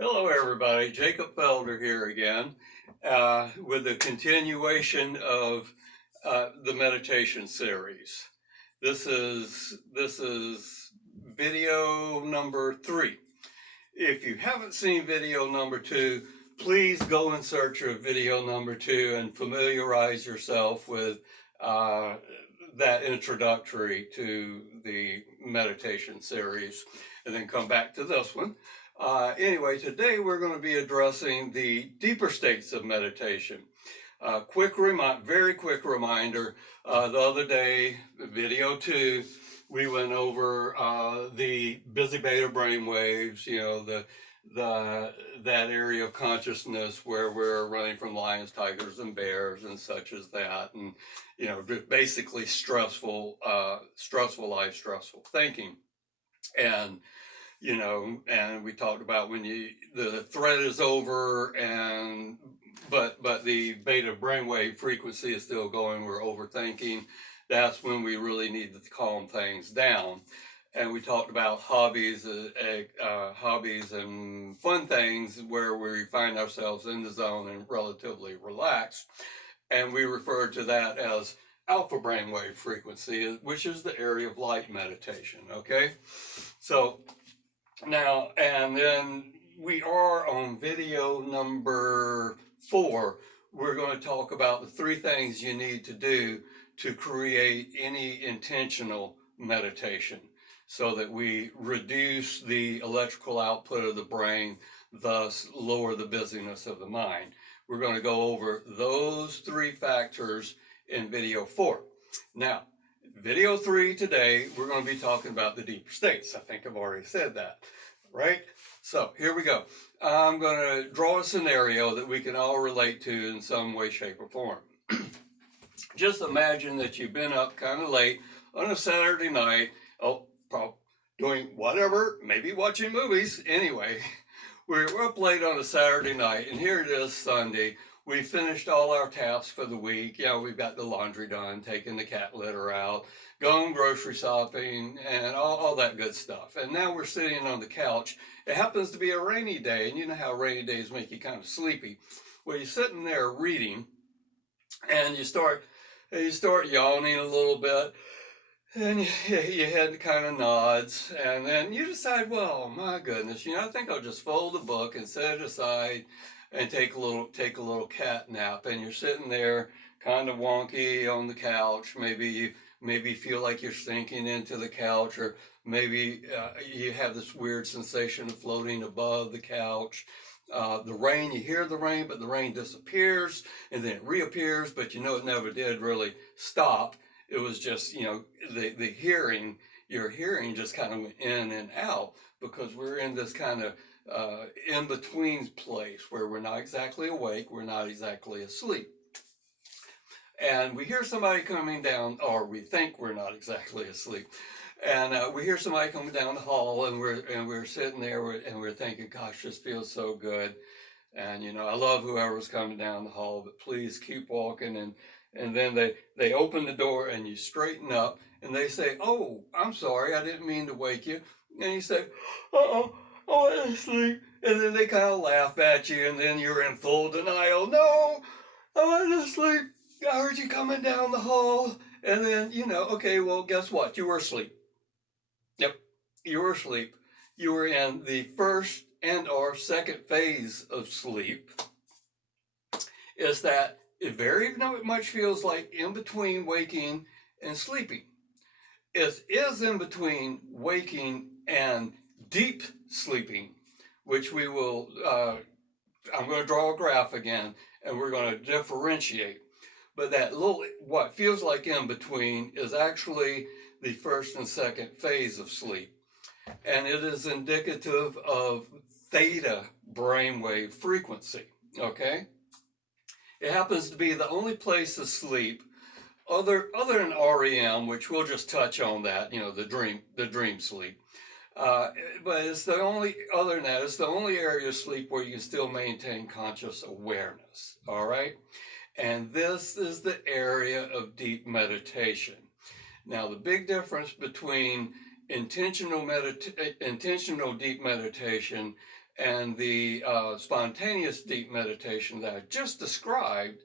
Hello, everybody. Jacob Felder here again with a continuation of the meditation series. This is video number 3. If you haven't seen video number 2, please go in search of video number 2 and familiarize yourself with that introductory to the meditation series, and then come back to this one. Anyway, today we're going to be addressing the deeper states of meditation. Very quick reminder. The other day, video 2, we went over the busy beta brain waves. That area of consciousness where we're running from lions, tigers, and bears, and such as that, and basically stressful life, stressful thinking, and and we talked about when the thread is over, but the beta brainwave frequency is still going, we're overthinking. That's when we really need to calm things down. And we talked about hobbies and fun things where we find ourselves in the zone and relatively relaxed. And we referred to that as alpha brainwave frequency, which is the area of light meditation. Okay, so now, and then we are on video number 4. We're going to talk about the 3 things you need to do to create any intentional meditation so that we reduce the electrical output of the brain, thus lower the busyness of the mind. We're going to go over those 3 factors in video 4. Now, video 3 today, we're going to be talking about the deeper states. I think I've already said that, right? So here we go. I'm going to draw a scenario that we can all relate to in some way, shape, or form. Just imagine that you've been up kind of late on a Saturday night, doing whatever, maybe watching movies. Anyway, we're up late on a Saturday night, and here it is Sunday. We finished all our tasks for the week. We've got the laundry done, taking the cat litter out, going grocery shopping, and all that good stuff. And now we're sitting on the couch. It happens to be a rainy day, and you know how rainy days make you kind of sleepy. Well, you're sitting there reading, and you start yawning a little bit, and your head kind of nods, and then you decide, well, my goodness, I think I'll just fold the book and set it aside and take a little cat nap. And you're sitting there kind of wonky on the couch. Maybe you feel like you're sinking into the couch, or maybe you have this weird sensation of floating above the couch. The rain, you hear the rain, but the rain disappears and then it reappears, but it never did really stop. It was just, the hearing, your hearing just kind of went in and out, because we're in this kind of in-between place where we're not exactly awake, we're not exactly asleep. And we hear somebody coming down, or we think we're not exactly asleep, and we hear somebody coming down the hall, and we're sitting there, and we're thinking, gosh, this feels so good. And I love whoever's coming down the hall, but please keep walking. And then they open the door, and you straighten up, and they say, oh, I'm sorry, I didn't mean to wake you. And you say, uh-oh, I went to sleep. And then they kind of laugh at you, and then you're in full denial. No, I went to sleep. I heard you coming down the hall. And then, okay, well, guess what? You were asleep. Yep, you were asleep. You were in the first and or second phase of sleep. Is that it very much feels like in between waking and sleeping. It is in between waking and deep sleeping, which we will, I'm going to draw a graph again, and we're going to differentiate. But that what feels like in between is actually the first and second phase of sleep. And it is indicative of theta brainwave frequency, okay? It happens to be the only place of sleep other than REM, which we'll just touch on that, the dream sleep. But it's the only, other than that, it's the only area of sleep where you can still maintain conscious awareness, all right? And this is the area of deep meditation. Now, the big difference between intentional deep meditation and the spontaneous deep meditation that I just described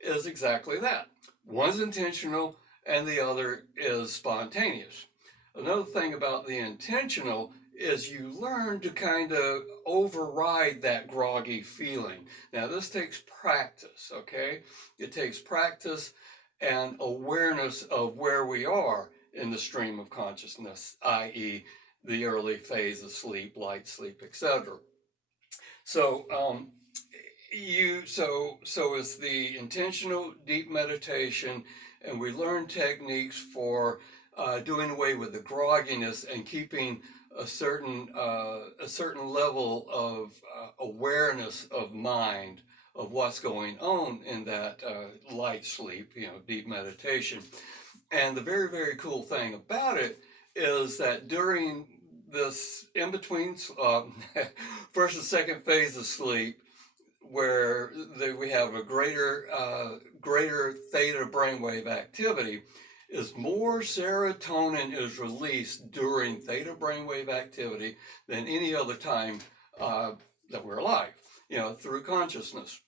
is exactly that. One's intentional and the other is spontaneous. Another thing about the intentional is you learn to kind of override that groggy feeling. Now, this takes practice, okay? It takes practice and awareness of where we are in the stream of consciousness, i.e., the early phase of sleep, light sleep, etc. So, so it's the intentional deep meditation, and we learn techniques for doing away with the grogginess and keeping a certain level of awareness of mind of what's going on in that light sleep, deep meditation. And the very, very cool thing about it is that during this in between first and second phase of sleep, where we have a greater theta brainwave activity, is more serotonin is released during theta brainwave activity than any other time that we're alive, through consciousness.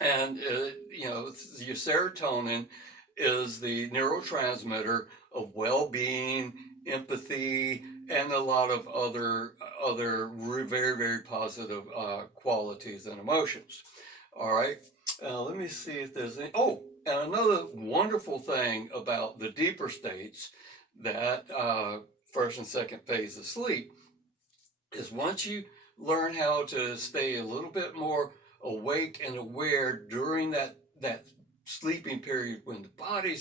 And your serotonin is the neurotransmitter of well-being, empathy, and a lot of other very, very positive qualities and emotions. All right. Let me see if there's any. Oh, and another wonderful thing about the deeper states, that first and second phase of sleep, is once you learn how to stay a little bit more awake and aware during that sleeping period, when the body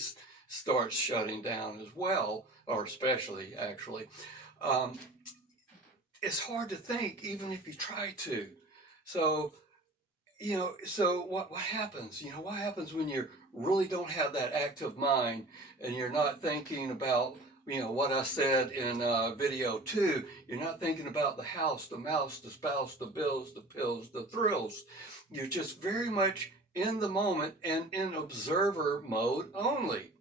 starts shutting down as well, or especially actually, it's hard to think even if you try to. So so what happens? What happens when you really don't have that active mind and you're not thinking about what I said in video 2. You're not thinking about the house, the mouse, the spouse, the bills, the pills, the thrills. You're just very much in the moment and in observer mode only,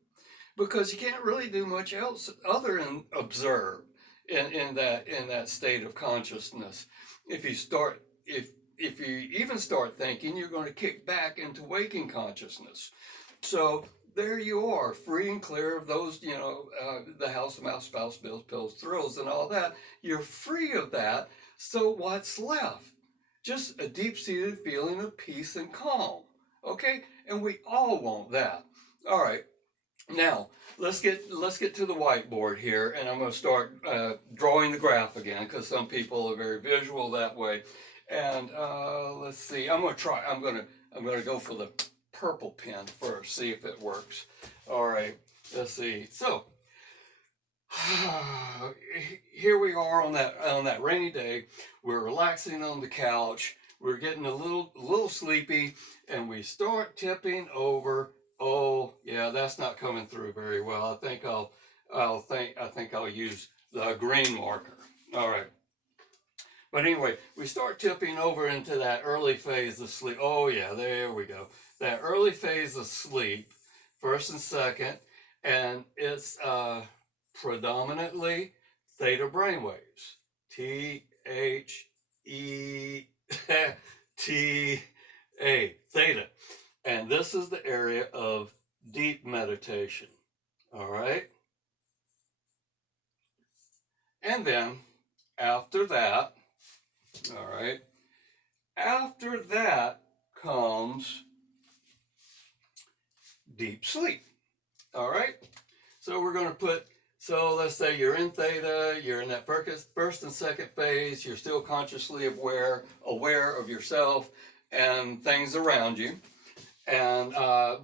because you can't really do much else other than observe in that state of consciousness. If you even start thinking, you're going to kick back into waking consciousness. So there you are, free and clear of those, the house, the mouse, spouse, bills, pills, thrills, and all that. You're free of that. So what's left? Just a deep-seated feeling of peace and calm. Okay? And we all want that. All right. Now, let's get to the whiteboard here, and I'm going to start drawing the graph again, because some people are very visual that way. And let's see. I'm going to go for the purple pen first, see if it works. All right. Let's see. So here we are on that rainy day. We're relaxing on the couch. We're getting a little sleepy, and we start tipping over. Oh, yeah, that's not coming through very well. I think I'll use the green marker. All right. But anyway, we start tipping over into that early phase of sleep. Oh, yeah, there we go. That early phase of sleep, first and second, and it's predominantly theta brainwaves. T-H-E-T-A, theta. And this is the area of deep meditation. All right? And then, after that, all right, after that comes deep sleep. All right? So we're going to so let's say you're in theta, you're in that first and second phase, you're still consciously aware of yourself and things around you. And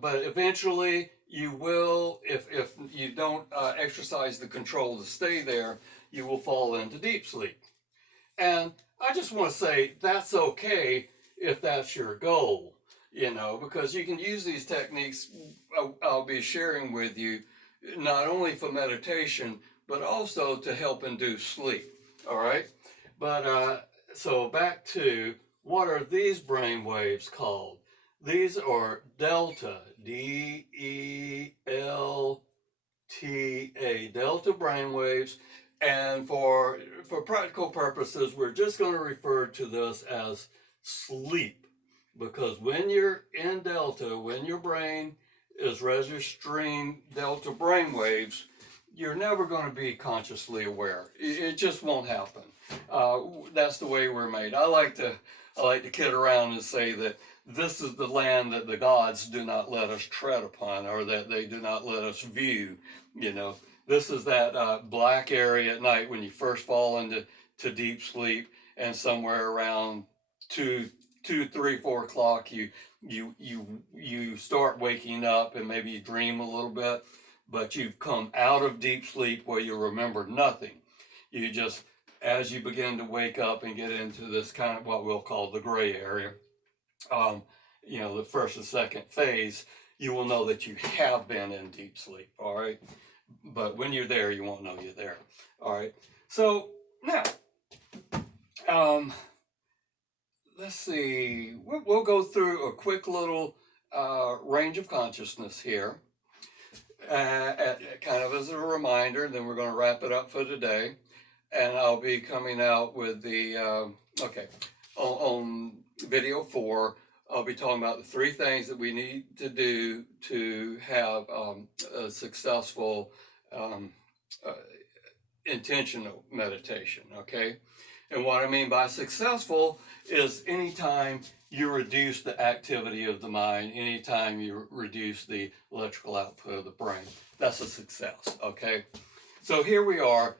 but eventually you will, if you don't exercise the control to stay there, you will fall into deep sleep. And I just want to say that's okay if that's your goal, because you can use these techniques I'll be sharing with you, not only for meditation, but also to help induce sleep. All right? But so back to, what are these brain waves called? These are delta, D-E-L-T-A, delta brain waves. And for practical purposes, we're just going to refer to this as sleep, because when you're in delta, when your brain is registering delta brain waves, you're never going to be consciously aware. It just won't happen. That's the way we're made. I like to kid around and say that this is the land that the gods do not let us tread upon, or that they do not let us view. You know, this is that black area at night when you first fall into deep sleep, and somewhere around 2, 3, 4 o'clock, you start waking up, and maybe you dream a little bit, but you've come out of deep sleep where you remember nothing. You just, as you begin to wake up and get into this kind of what we'll call the gray area, you know, the first and second phase, you will know that you have been in deep sleep. All right. But when you're there, you won't know you're there. All right. So now, let's see. We'll go through a quick little range of consciousness here, kind of as a reminder. Then we're going to wrap it up for today, and I'll be coming out with the on video 4. I'll be talking about the 3 things that we need to do to have a successful intentional meditation, okay? And what I mean by successful is anytime you reduce the activity of the mind, anytime you reduce the electrical output of the brain, that's a success, okay? So here we are,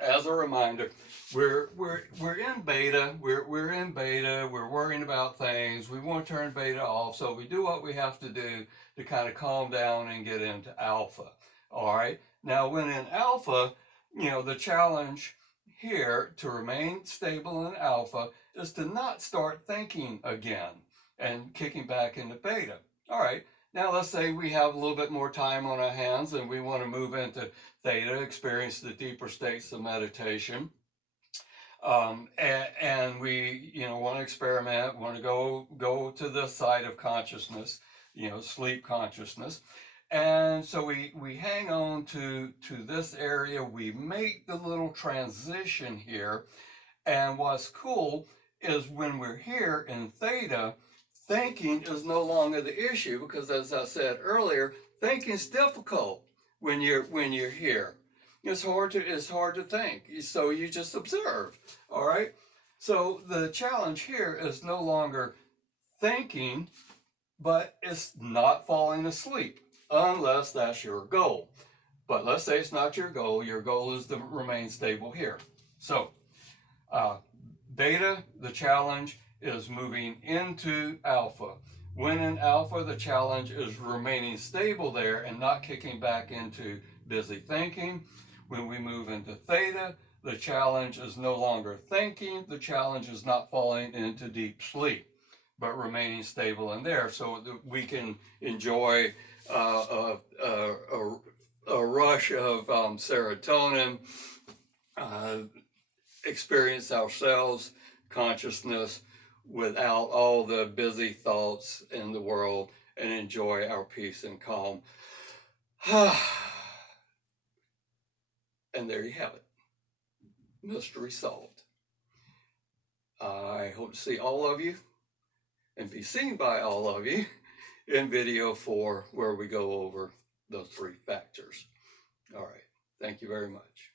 as a reminder, we're in beta, we're in beta, we're worrying about things, we want to turn beta off, so we do what we have to do to kind of calm down and get into alpha, all right? Now, when in alpha, you know, the challenge here to remain stable in alpha is to not start thinking again and kicking back into beta. All right, now let's say we have a little bit more time on our hands and we want to move into theta, experience the deeper states of meditation. And we, you know, want to experiment, want to go to the side of consciousness, you know, sleep consciousness. And so we hang on to this area, we make the little transition here. And what's cool is when we're here in theta, thinking is no longer the issue, because as I said earlier, thinking's difficult when you're here. It's hard to think. So you just observe. All right. So the challenge here is no longer thinking, but it's not falling asleep, unless that's your goal. But let's say it's not your goal. Your goal is to remain stable here. So beta, the challenge is moving into alpha. When in alpha, the challenge is remaining stable there and not kicking back into busy thinking. When we move into theta, the challenge is no longer thinking. The challenge is not falling into deep sleep, but remaining stable in there, so that we can enjoy a rush of serotonin, experience ourselves, consciousness, without all the busy thoughts in the world, and enjoy our peace and calm. And there you have it. Mystery solved. I hope to see all of you and be seen by all of you in video 4, where we go over those 3 factors. All right. Thank you very much.